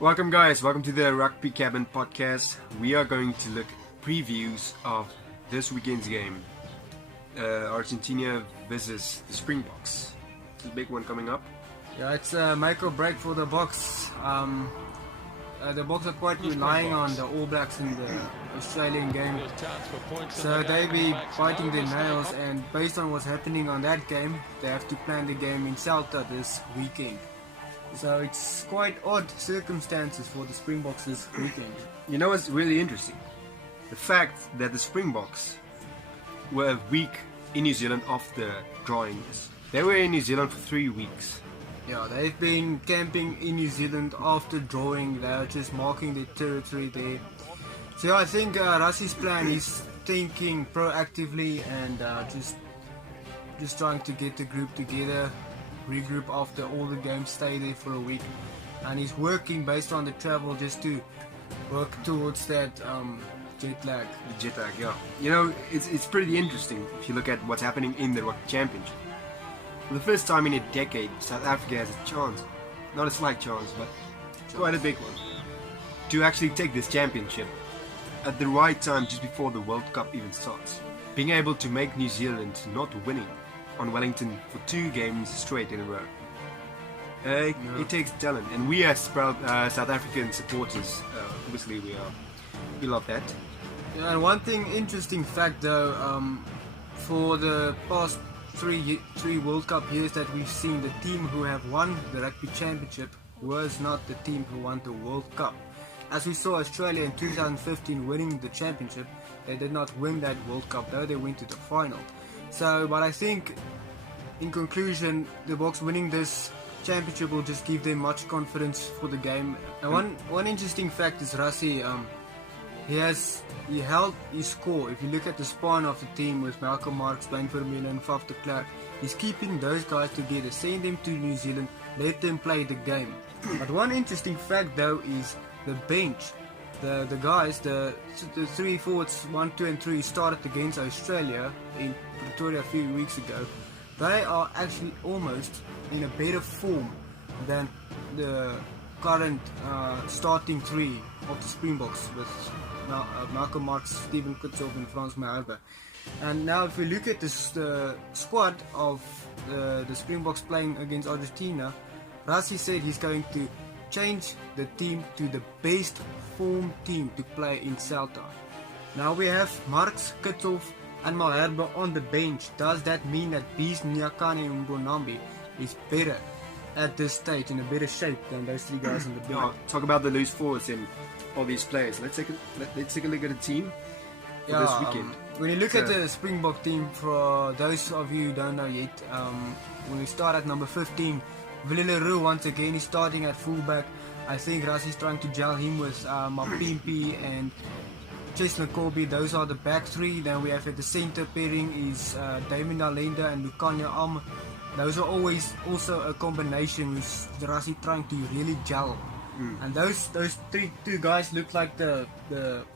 Welcome guys, welcome to the Rugby Cabin podcast. We are going to look at previews of this weekend's game. Argentina versus the Springboks. It's a big one coming up. Yeah, it's a make or break for the Boks. The Boks are quite relying on the All Blacks in the Australian game. So they be biting their nails, and based on what's happening on that game, they have to plan the game in Celta this weekend. So it's quite odd circumstances for the Springboks this weekend. You know what's really interesting? The fact that the Springboks were a week in New Zealand after drawing this. They were in New Zealand for 3 weeks. Yeah, they've been camping in New Zealand after drawing. They're just marking their territory there. So yeah, I think Rassi's plan is thinking proactively and just trying to get the group together, regroup after all the games, stay there for a week, and he's working based on the travel just to work towards that jet lag. The jet lag, yeah. You know, it's pretty interesting if you look at what's happening in the Rugby Championship. For the first time in a decade, South Africa has a chance, not a slight chance, but quite a big one, to actually take this championship at the right time just before the World Cup even starts. Being able to make New Zealand not winning on Wellington for 2 games straight in a row. It takes talent, and we as proud South African supporters, obviously we love that. Yeah, and one thing, interesting fact though, for the past three World Cup years that we've seen, the team who have won the Rugby Championship was not the team who won the World Cup. As we saw Australia in 2015 winning the championship, they did not win that World Cup, though they went to the final. So, but I think, in conclusion, the Boks winning this championship will just give them much confidence for the game. And one interesting fact is Rassie, he held his score. If you look at the span of the team with Malcolm Marx, Dwayne Vermeulen and Faf de Klerk, he's keeping those guys together, send them to New Zealand, let them play the game. But one interesting fact though is the bench. The guys, the 3 forwards, 1, 2 and 3 started against Australia in Pretoria a few weeks ago. They are actually almost in a better form than the current starting 3 of the Springboks with Malcolm Marx, Steven Kitshoff and Frans Malherbe. And now if we look at the squad of the Springboks playing against Argentina, Rassie said he's going to change the team to the best form team to play in Celta. Now we have Marx, Kitshoff and Malherbe on the bench. Does that mean that Bees, Nyakane and Mbonambi is better at this stage, in a better shape than those 3 guys on the bench? Talk about the loose forwards and all these players. Let's take a look at the team for this weekend. When you look at the Springbok team, for those of you who don't know yet, when we start at number 15, Willie Leroux once again is starting at fullback. I think Rassie's trying to gel him with Mapimpi and Chestnut Colby. Those are the back 3. Then we have at the centre pairing is Damien Allende and Lukanya Am. Those are always also a combination with Rassie trying to really gel. And those 2 guys look like the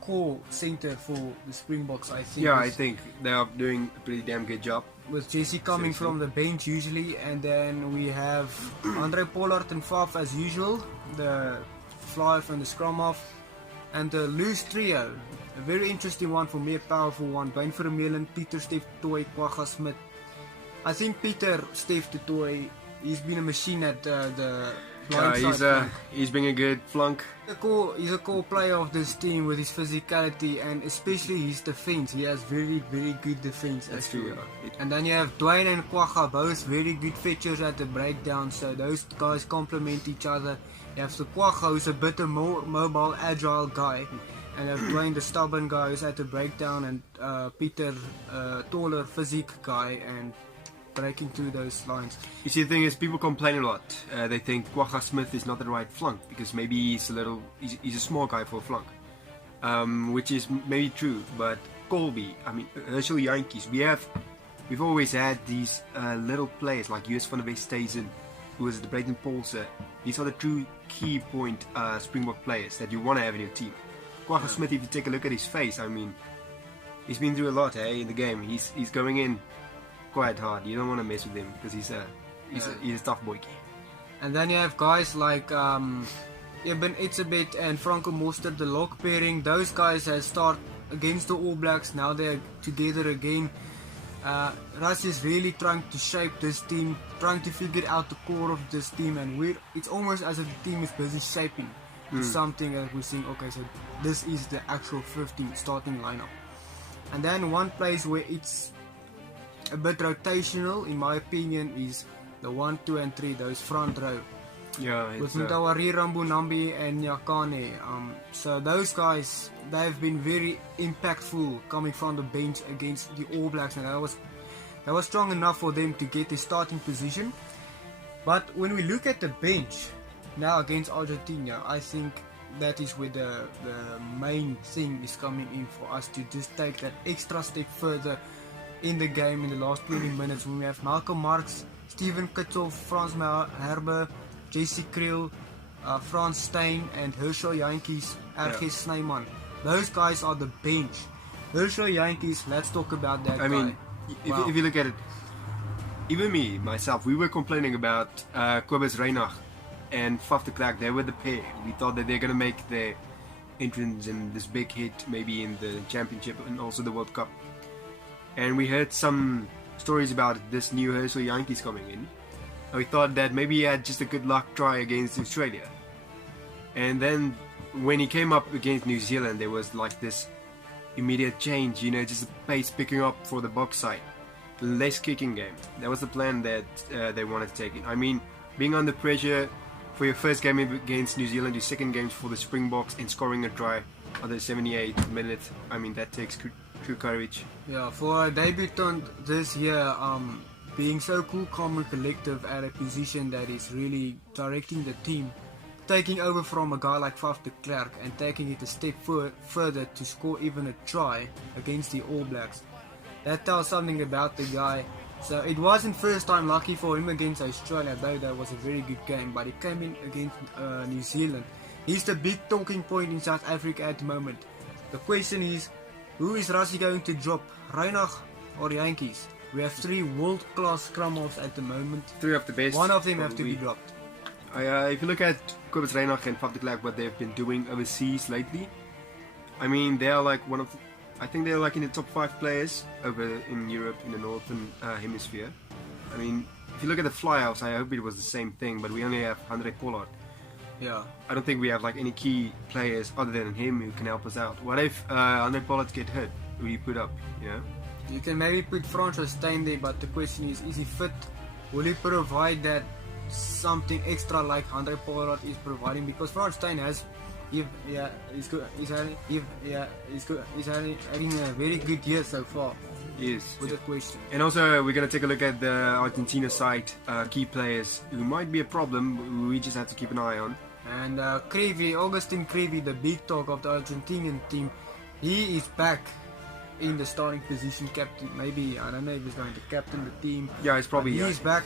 core centre for the Springboks, I think. Yeah, I think they are doing a pretty damn good job. With Jesse coming from the bench usually, and then we have Andre Pollard and Faf as usual, the flyer from the scrum off, and the loose trio, a very interesting one for me, a powerful one, Dwayne Vermeulen, Pieter Stef Toy, Kwagga Smith. I think Pieter Stef Toy, he's been a machine at the he's been a good flunk. He's a core player of this team with his physicality and especially his defense. He has very, very good defense. That's true. And then you have Dwayne and Kwagga, both very good fetchers at the breakdown, so those guys complement each other. You have the Kwagga, who's a bit more mobile, agile guy, and you have Dwayne, the stubborn guy, who's at the breakdown, and Pieter, taller physique guy, and breaking through those lines. You see, the thing is, people complain a lot. They think Kwagga Smith is not the right flunk because maybe he's a small guy for a flunk, which is maybe true. But Colby, I mean Herschel Jantjies, we've always had these little players like US van der Westhuizen, who is the Brayden Paulse. These are the true key point Springbok players that you want to have in your team. Kwagga Smith, if you take a look at his face, I mean, he's been through a lot in the game. He's going in quite hard. You don't want to mess with him because he's a tough boy. And then you have guys like Eben Etzebeth and Franco Mostert, the lock pairing, those guys have started against the All Blacks. Now they're together again. Russ is really trying to shape this team, trying to figure out the core of this team, and it's almost as if the team is busy shaping to something that we're seeing, okay, so this is the actual 15 starting lineup. And then one place where it's a bit rotational, in my opinion, is the 1, 2 and 3, those front row. Yeah, With Mutawari, Rambo, Nambi and Nyakane. So those guys, they've been very impactful coming from the bench against the All Blacks, and that was strong enough for them to get the starting position. But when we look at the bench now against Argentina, I think that is where the main thing is coming in for us to just take that extra step further in the game in the last 20 minutes, when we have Malcolm Marx, Steven Kitzel, Frans Herbe, Jesse Kriel, Frans Steyn and Herschel Jantjies, RG Snyman. Those guys are the bench. Herschel Jantjies, let's talk about that guy. mean, if you look at it, even me, myself, we were complaining about Kobus Reinach and Faf de Klerk. They were the pair. We thought that they're going to make their entrance in this big hit, maybe in the championship and also the World Cup. And we heard some stories about this new Herschel Jantjies coming in. We thought that maybe he had just a good luck try against Australia. And then when he came up against New Zealand, there was like this immediate change, just the pace picking up for the Boks side. Less kicking game. That was the plan that they wanted to take in. I mean, being under pressure for your first game against New Zealand, your second games for the Springboks, and scoring a try at the 78th minute, I mean, that takes true courage. Yeah, for a debutant this year, being so cool, calm and collective at a position that is really directing the team, taking over from a guy like Faf de Klerk and taking it a step further to score even a try against the All Blacks. That tells something about the guy. So it wasn't first time lucky for him against Australia, though that was a very good game, but he came in against New Zealand. He's the big talking point in South Africa at the moment. The question is, who is Rassie going to drop, Reinach or Jantjies? We have 3 world-class scrum halves at the moment. 3 of the best. One of them have to be dropped. If you look at Kobus Reinach and Faf de Klerk, what they've been doing overseas lately, I mean, they are like I think they're like in the top 5 players over in Europe, in the Northern Hemisphere. I mean, if you look at the flyouts, I hope it was the same thing, but we only have Andre Pollard. Yeah. I don't think we have like any key players other than him who can help us out. What if Andre Pollard get hurt? Who do you put up, You can maybe put Francois Steyn there, but the question is he fit? Will he provide that something extra like Andre Pollard is providing? Because Frans Steyn has, he's having a very good year so far. Yes. With the question. And also, we're going to take a look at the Argentina side, key players who might be a problem, who we just have to keep an eye on. And Augustin Creevy, the big talk of the Argentinian team, he is back in the starting position, captain. Maybe, I don't know if he's going to captain the team. Yeah, it's probably. He's back.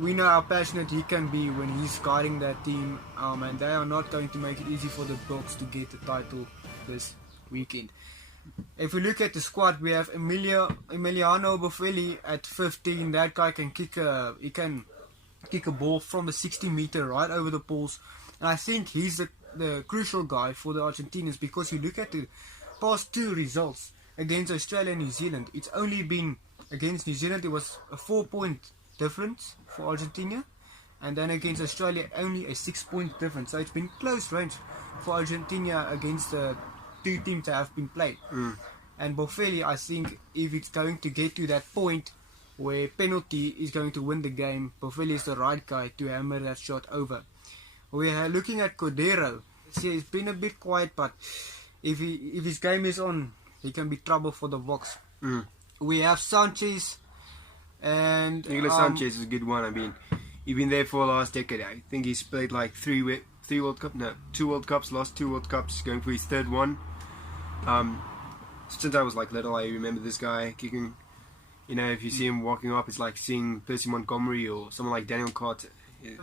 We know how passionate he can be when he's guiding that team, and they are not going to make it easy for the Boks to get the title this weekend. If we look at the squad, we have Emiliano Boffelli at 15. That guy can kick a ball from the 60-meter right over the poles, and I think he's the crucial guy for the Argentinians, because you look at the past 2 results against Australia and New Zealand. It's only been against New Zealand, it was a 4-point difference for Argentina, and then against Australia only a 6-point difference. So it's been close range for Argentina against the 2 teams that have been played. And Boffelli, I think if it's going to get to that point where penalty is going to win the game, Boffelli is the right guy to hammer that shot over. We are looking at Cordero. He's been a bit quiet, but if his game is on, he can be trouble for the Boks. We have Sanchez. And Nicolas Sanchez is a good one. I mean, he's been there for the last decade. I think he's played like 2 World Cups, lost 2 World Cups, going for his 3rd one. Since I was like little, I remember this guy kicking. If you see him walking up, it's like seeing Percy Montgomery or someone like Daniel Carter. Yeah.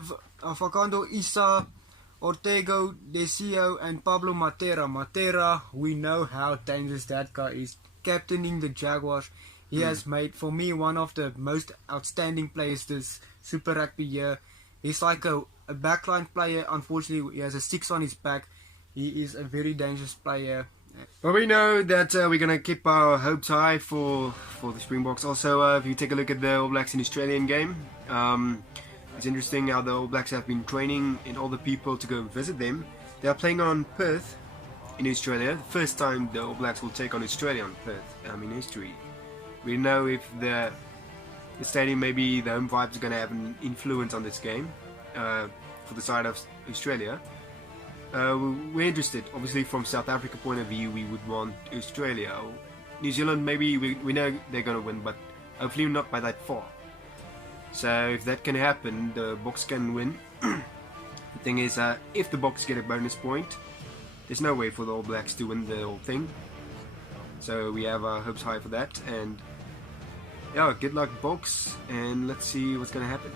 Facundo Issa, Ortego, Desio, and Pablo Matera. Matera, we know how dangerous that guy is. Captaining the Jaguars. He has made, for me, one of the most outstanding players this Super Rugby year. He's like a a backline player. Unfortunately, he has a 6 on his back. He is a very dangerous player. But we know that we're going to keep our hopes high for the Springboks. Also, if you take a look at the All Blacks in Australian game, it's interesting how the All Blacks have been training and all the people to go visit them. They are playing on Perth in Australia. The first time the All Blacks will take on Australia on Perth in history. We don't know if the stadium, maybe the home vibes are going to have an influence on this game for the side of Australia. We're interested. Obviously, from South Africa point of view, we would want Australia. New Zealand, maybe we know they're going to win, but hopefully not by that far. So if that can happen, the Boks can win. The thing is, if the Boks get a bonus point, there's no way for the All Blacks to win the whole thing. So we have our hopes high for that, and yeah, good luck Boks, and let's see what's going to happen.